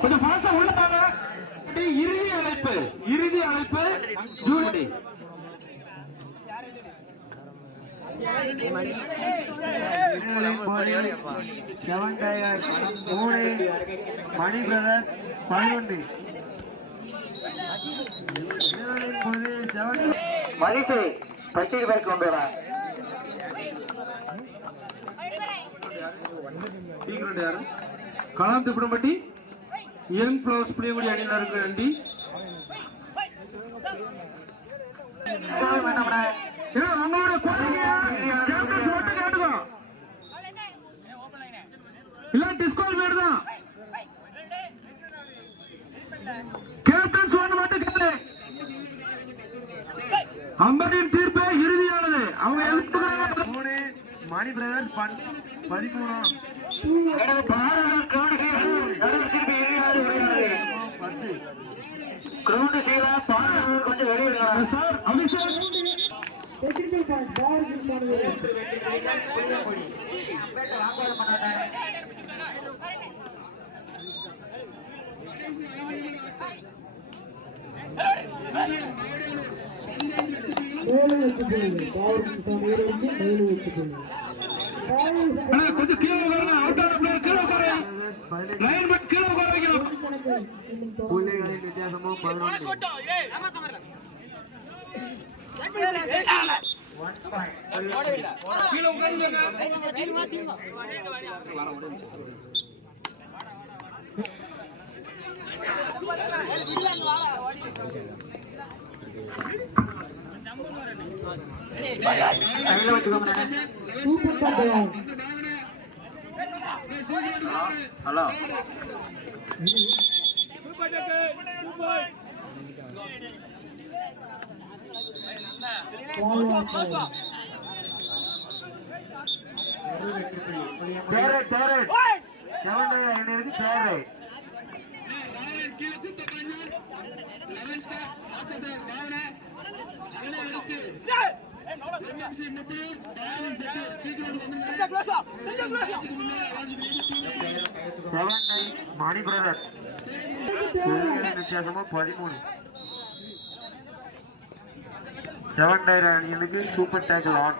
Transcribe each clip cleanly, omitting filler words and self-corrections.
கொஞ்சம் பாசம் உள்ளதாக இறுதி அழைப்பு ஜூனியர் மணி பிரதர் 11 மதிசை பச்சை பேர் கொண்டு வரா களம் திப்படம்பட்டி யங் பிளவுஸ் புளியங்குடி அணியினருக்கு நன்றி. உங்களோட கேட்டுக்கோ இல்ல டிஸ்கோல் வேடுதான் கேப்டன் சொன்ன மட்டும் கேளு. அம்பரின் தீர்ப்பே இறுதியானது. அவங்க மணி பிரதர் 13 கொஞ்சம் வெளியே சார் அபிஷேக் கொஞ்சம் கீழே அவுட் ஆன பிளேயர் கீழே உட்கார லைன் பட் கீழே உட்கார வைக்கணும். புள்ளிகளின் வித்தியாசமும் 11 கீழே உட்காருங்க. ஹலோ மணி பிரதர் வித்தியாசமா 13 7 டயர் அணிகளுக்கு சூப்பர் டேக்கிள் ஆன்.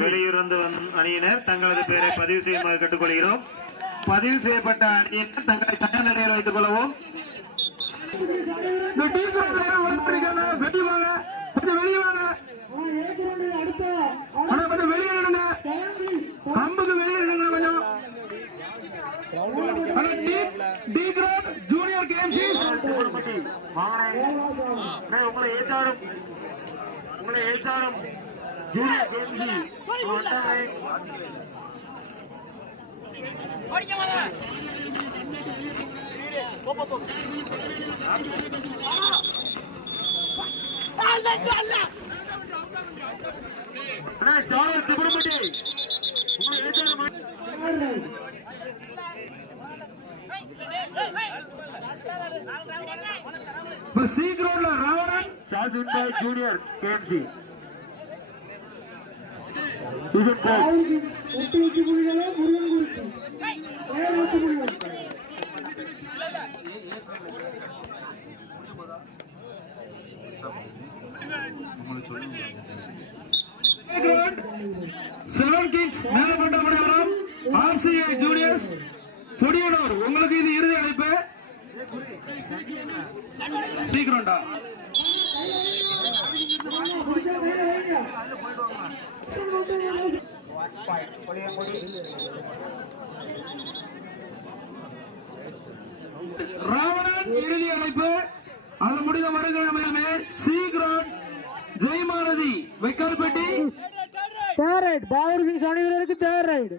வெளியிருந்து அணியினர் தங்களது பெயரை பதிவு செய்யுமாறு கேட்டுக்கொள்கிறோம். பதிவு செய்யப்பட்ட அணியினர் தங்களை தயார் நிலையில் வைத்துக் கொள்ளவும். கம்புக்கு வெளியிடுங்க கொஞ்சம் ஜூனியர் கேம்ஸ் உங்களை ஏற்றாரும் junior games junior games RCA juniors Podiyanur. உங்களுக்கு இது இறுதி அழைப்பு. சீக்கிரம்டா. ராவணன் இறுதி அழைப்பு. அது முடிந்த மறுகிழமையுமே சீக்கிரம் ஜெயமானதி Vaikkalpatti third raid Pavoor kings அணியினருக்கு தேர்ட் ரைட்.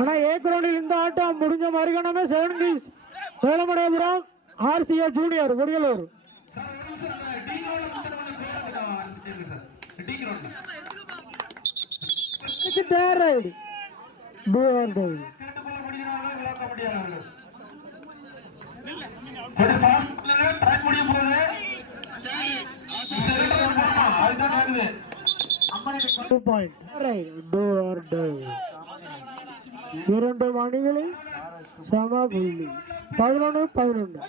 ஆனா ஏ கிரவுண்டில் இந்த ஆட்டம் முடிஞ்ச மறுகணமே 7 kings Velamadaipuram RCS junior Odiyalur. Third raid do or die. இரண்டு அணிகளில் சம புள்ளி 11-11.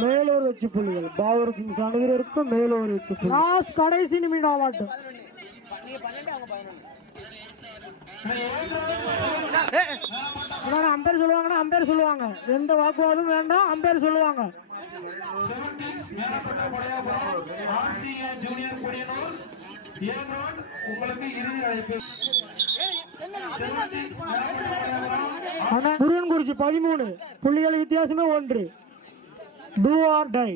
மேலூர் வெற்றி புள்ளிகள் பாவூர் கிங்ஸ் அணிவருக்கும் மேலூர் வெற்றி புள்ளி. லாஸ்ட் கடைசி நிமிடம் ஆட்டம். அம்பேர் சொல்லுவாங்கன்னா அம்பேர் சொல்லுவாங்க, எந்த வாக்குவாதம் வேண்டாம், அம்பேர் சொல்லுவாங்க. முருகன்குறிச்சி 13 புள்ளிகள் வித்தியாசமே 1. Two or tie.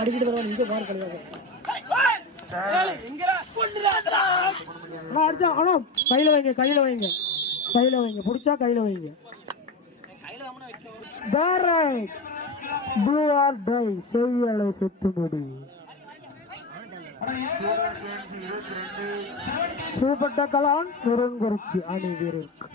அடிக்கிட்டு இங்க பாரு கழிவாக அடிச்சா. ஆனா கையில வைங்க, கையில வைங்க, கையில வைங்க, பிடிச்சா கையில வைங்க. Do or die. செய்யலை செத்து முடி. சூப்பர் டக்கலான் முருகன்குறிச்சி அணி வீரருக்கு.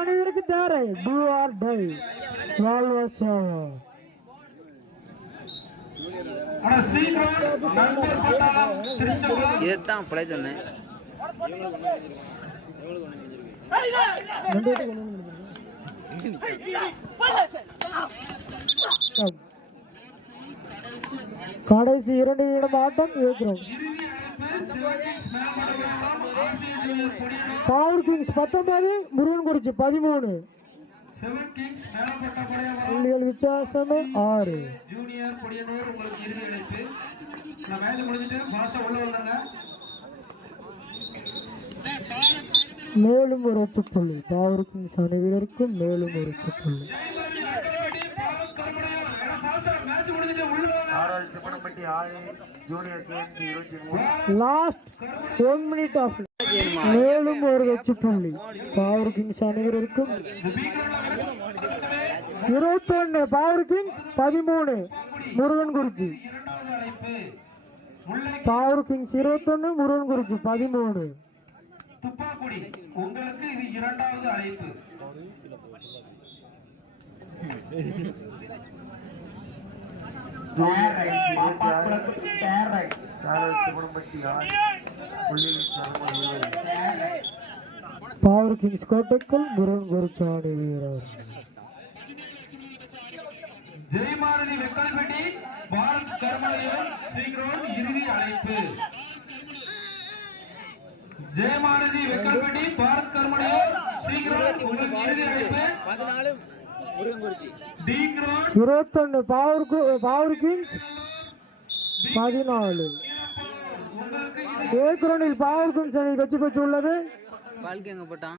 அனைவருக்கு தேரை டூ ஆர் டை. இதுதான் பிள்ளை சொன்னேன். கடைசி 2 நிமிடம் ஆட்டம் இருக்கிறோம். பாவூர் கிங்ஸ் 19 முருகன்குறிச்சி 13 புள்ளிகள் வித்தியாசமே 6. மேலும் ஒரு புள்ளி பாவூர் கிங்ஸ் அணி வீரருக்கும் மேலும் ஒரு புள்ளி. Last 1 minute off. மேலும் ஒரு வெற்றி புள்ளி பாவூர் கிங்ஸ் அணிவருக்கும். 21 பாவூர் கிங்ஸ் 13 முருகன்குறிச்சி. பாவூர் கிங்ஸ் 21 முருகன்குறிச்சி 13. துப்பாக்குடி உங்களுக்கு இது இரண்டாவது அழைப்பு. பாவூர் கிங்ஸ் கோட்டைக்குள் முருகன்குறிச்சி அணி வீரர். ஜெயமாரதி வெக்கால்பட்டி பாரத் கர்மலையம் சீக்கிரம் இறுதி அழைப்பு. ஜெயமாரதி வெக்கால்பட்டி பாரத் கர்மலையம் சீக்கிரம் உங்களுக்கு இறுதி அழைப்பு. 21 பாவூர் கிங்ஸ் 14. ஏ கிரவுண்டில் பாவூர் கிங்ஸ் அணி வெற்றி பெற்றுள்ளது. வாழ்க்கை எங்க போட்டான்.